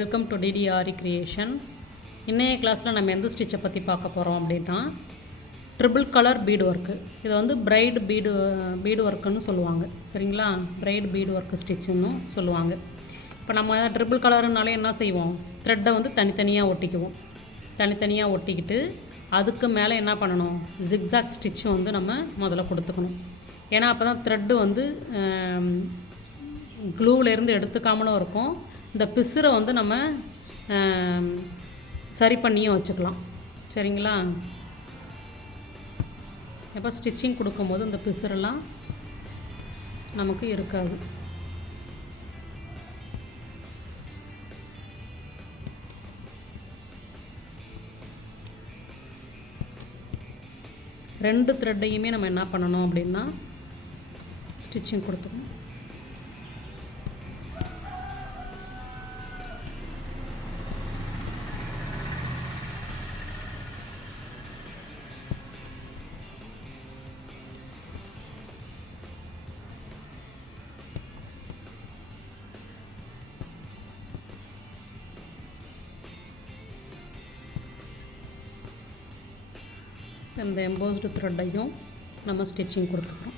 Welcome to டிடிஆரி creation. இன்றைய கிளாஸில் நம்ம எந்த ஸ்டிச்சை பற்றி பார்க்க போகிறோம் அப்படின்னா ட்ரிபிள் கலர் பீடு ஒர்க்கு. இது வந்து பிரைடு பீடு ஒர்க்குன்னு சொல்லுவாங்க. சரிங்களா, பிரைடு பீடு ஒர்க்கு ஸ்டிச்சுன்னு சொல்லுவாங்க. இப்போ நம்ம ட்ரிபிள் கலருனாலே என்ன செய்வோம், த்ரெட்டை வந்து தனித்தனியாக ஒட்டிக்குவோம். தனித்தனியாக ஒட்டிக்கிட்டு அதுக்கு மேலே என்ன பண்ணணும், ஜிக்ஸாக் ஸ்டிச்சு வந்து நம்ம முதல்ல கொடுத்துக்கணும். ஏன்னா அப்போ தான் த்ரெட்டு வந்து க்ளூவிலேருந்து எடுத்துக்காமலும் இருக்கும். இந்த பிசுரை வந்து நம்ம சரி பண்ணியும் வச்சுக்கலாம். சரிங்களா, இப்போ ஸ்டிச்சிங் கொடுக்கும்போது இந்த பிசுரெல்லாம் நமக்கு இருக்காது. ரெண்டு த்ரெட்டையுமே நம்ம என்ன பண்ணணும் அப்படின்னா ஸ்டிச்சிங் கொடுத்துக்கணும். இந்த எம்போஸ்டு த்ரெட்டையும் நம்ம ஸ்டிச்சிங் கொடுத்துக்கிறோம்.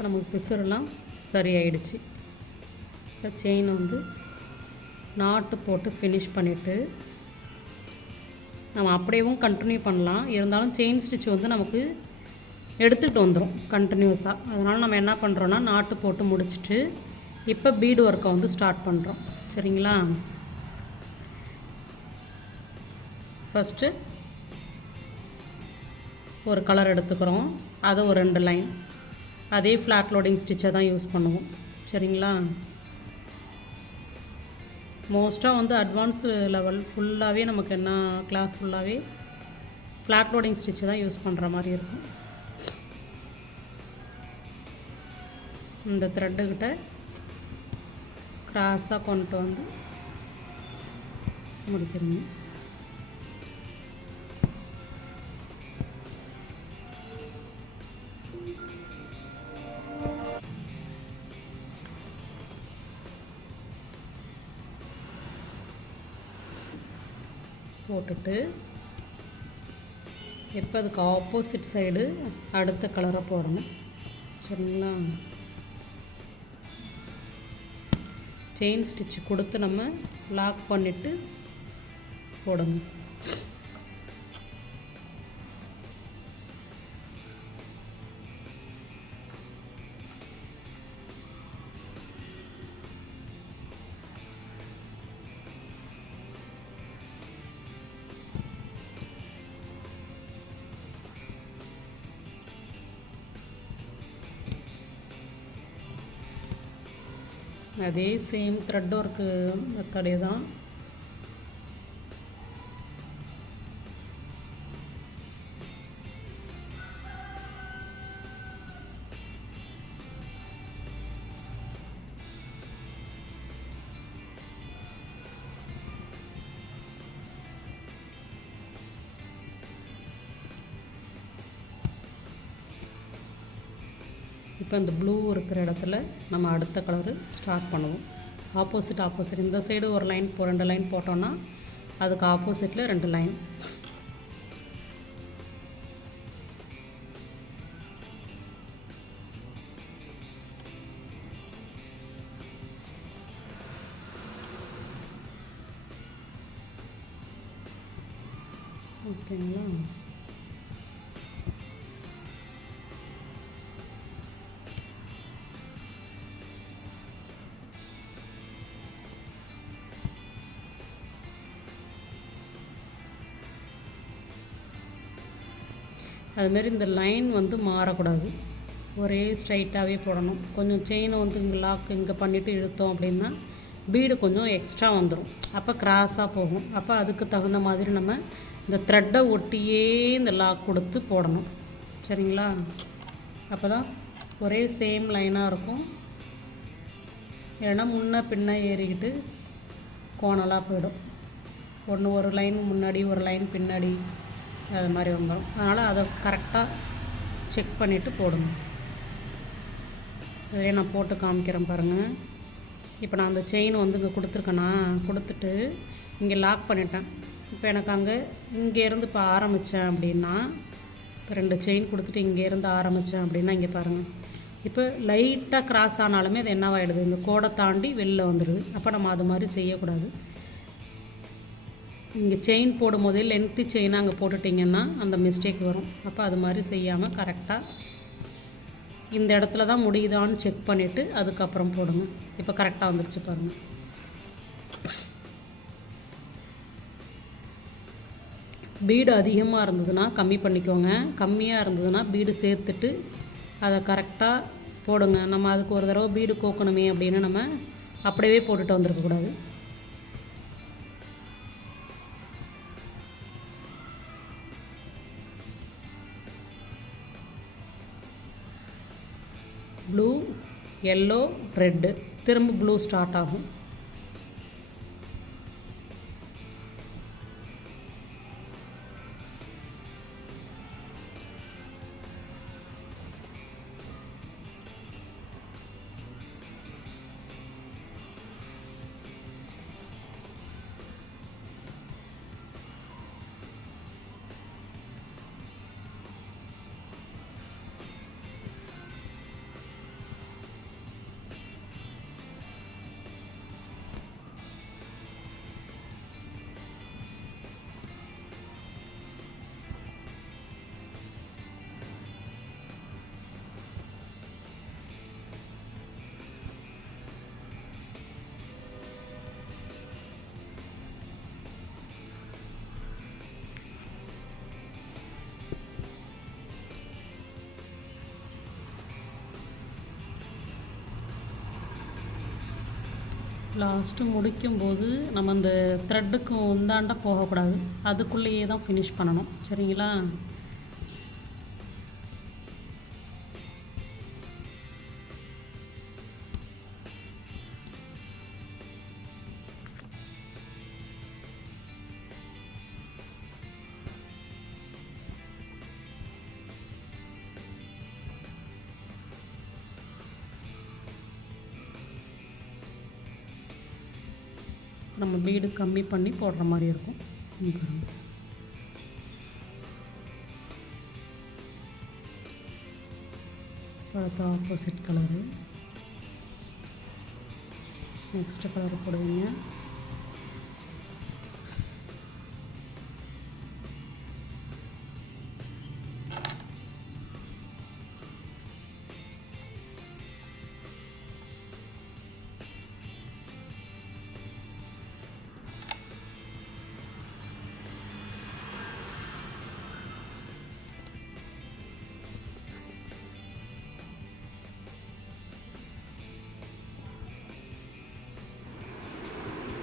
இப்போ நமக்கு பிசுரெல்லாம் சரியாயிடுச்சு. இப்போ செயின் வந்து நாட்டு போட்டு ஃபினிஷ் பண்ணிவிட்டு நம்ம அப்படியேவும் கண்டினியூ பண்ணலாம். இருந்தாலும் செயின் ஸ்டிச் வந்து நமக்கு எடுத்துகிட்டு வந்துடும் கண்டினியூஸாக. அதனால் நம்ம என்ன பண்ணுறோன்னா நாட்டு போட்டு முடிச்சுட்டு இப்போ பீடு ஒர்க்கை வந்து ஸ்டார்ட் பண்ணுறோம். சரிங்களா, ஃபஸ்ட்டு ஒரு கலர் எடுத்துக்கிறோம், அது ஒரு 2 லைன். அதே ஃப்ளாட் லோடிங் ஸ்டிச்சை தான் யூஸ் பண்ணுவோம். சரிங்களா, மோஸ்ட்டாக வந்து அட்வான்ஸ் லெவல் ஃபுல்லாகவே நமக்கு என்ன கிளாஸ் ஃபுல்லாகவே ஃப்ளாட் லோடிங் ஸ்டிச்சை தான் யூஸ் பண்ணுற மாதிரி இருக்கும். இந்த த்ரெட்டுக்கிட்ட கிராஸாக கொண்டு வந்து முடிக்கணும். போட்டுட்டு இப்போ அதுக்கு ஆப்போசிட் சைடு அடுத்த கலரை போடணும். சரிங்களா, செயின் ஸ்டிச் கொடுத்து நம்ம லாக் பண்ணிவிட்டு போடுங்க. அதே சேம் த்ரெட் ஒர்க்கு மெத்தடே தான். இப்போ இந்த ப்ளூ இருக்கிற இடத்துல நம்ம அடுத்த கலரு ஸ்டார்ட் பண்ணுவோம். ஆப்போசிட் இந்த சைடு ஒரு லைன் 2 லைன் போட்டோன்னா அதுக்கு ஆப்போசிட்டில் 2 லைன். ஓகேங்களா? அதுமாரி இந்த லைன் வந்து மாறக்கூடாது, ஒரே ஸ்ட்ரைட்டாகவே போடணும். கொஞ்சம் செயினை வந்து இங்கே லாக் இங்கே பண்ணிவிட்டு இழுத்தோம் அப்படின்னா பீடு கொஞ்சம் எக்ஸ்ட்ரா வந்துடும், அப்போ கிராஸாக போகும். அப்போ அதுக்கு தகுந்த மாதிரி நம்ம இந்த த்ரெட்டை ஒட்டியே இந்த லாக் கொடுத்து போடணும். சரிங்களா? அப்போ தான் ஒரே சேம் லைனாக இருக்கும். இல்லைன்னா முன்ன பின்ன ஏறிக்கிட்டு கோணலாக போயிடும். ஒரு லைன் முன்னாடி ஒரு லைன் பின்னாடி அது மாதிரி வந்துடும். அதனால் அதை கரெக்டாக செக் பண்ணிவிட்டு போடணும். அதிலே நான் போட்டு காமிக்கிறேன் பாருங்கள். இப்போ நான் அந்த செயின் வந்து இங்கே கொடுத்துருக்கேன்னா, கொடுத்துட்டு இங்கே லாக் பண்ணிட்டேன். இப்போ எனக்கு அங்கே இங்கேருந்து இப்போ ஆரம்பித்தேன் அப்படின்னா, இப்போ 2 செயின் கொடுத்துட்டு இங்கேருந்து ஆரம்பித்தேன் அப்படின்னா இங்கே பாருங்கள், இப்போ லைட்டாக கிராஸ் ஆனாலுமே அது என்னவாகிடுது, இந்த கோடை தாண்டி வெளில வந்துடுது. அப்போ நம்ம அது மாதிரி செய்யக்கூடாது. இங்கே செயின் போடும் போதே லென்த்து செயினாக அங்கே போட்டுட்டிங்கன்னா அந்த மிஸ்டேக் வரும். அப்போ அது மாதிரி செய்யாமல் கரெக்டாக இந்த இடத்துல தான் முடியுதான்னு செக் பண்ணிவிட்டு அதுக்கப்புறம் போடுங்க. இப்போ கரெக்டாக வந்துருச்சு பாருங்கள். பீடு அதிகமாக இருந்ததுன்னா கம்மி பண்ணிக்கோங்க, கம்மியாக இருந்ததுன்னா பீடு சேர்த்துட்டு அதை கரெக்டாக போடுங்க. நம்ம அதுக்கு ஒரு தடவை பீடு கோக்கணுமே அப்படின்னு நம்ம அப்படியே போட்டுட்டு வந்துருக்கக்கூடாது. ப்ளூ, எல்லோ, ரெட்டு, திரும்ப ப்ளூ ஸ்டார்ட் ஆகும். லாஸ்ட்டு முடிக்கும்போது நம்ம அந்த த்ரெட்டுக்கு உந்தாண்ட போகக்கூடாது, அதுக்குள்ளேயே தான் ஃபினிஷ் பண்ணணும். சரிங்களா? நம்ம பீடு கம்மி பண்ணி போடுற மாதிரி இருக்கும். அடுத்த ஆப்போசிட் கலரு, நெக்ஸ்ட் கலர் போடுவீங்க.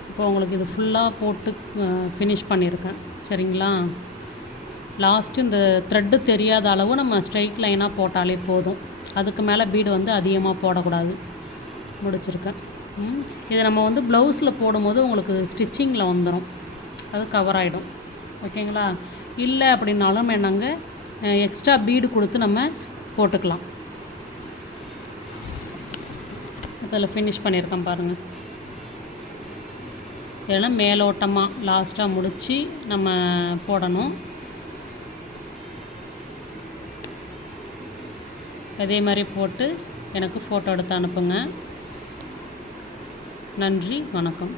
இப்போ உங்களுக்கு இது ஃபுல்லாக போட்டு ஃபினிஷ் பண்ணியிருக்கேன். சரிங்களா? லாஸ்ட்டு இந்த த்ரெட்டு தெரியாத அளவு நம்ம ஸ்ட்ரைட் லைனாக போட்டாலே போதும், அதுக்கு மேலே பீடு வந்து அதிகமாக போடக்கூடாது. முடிச்சிருக்கேன். இதை நம்ம வந்து ப்ளவுஸில் போடும்போது உங்களுக்கு ஸ்டிச்சிங்கில் வந்துடும், அது கவர் ஆகிடும். ஓகேங்களா? இல்லை அப்படின்னாலும் என்னங்க எக்ஸ்ட்ரா பீடு கொடுத்து நம்ம போட்டுக்கலாம். இதில் ஃபினிஷ் பண்ணியிருக்கேன் பாருங்கள். இதெல்லாம் மேலோட்டமாக லாஸ்ட்டாக முடித்து நம்ம போடணும். அதே மாதிரி போட்டு எனக்கு ஃபோட்டோ எடுத்து அனுப்புங்க. நன்றி, வணக்கம்.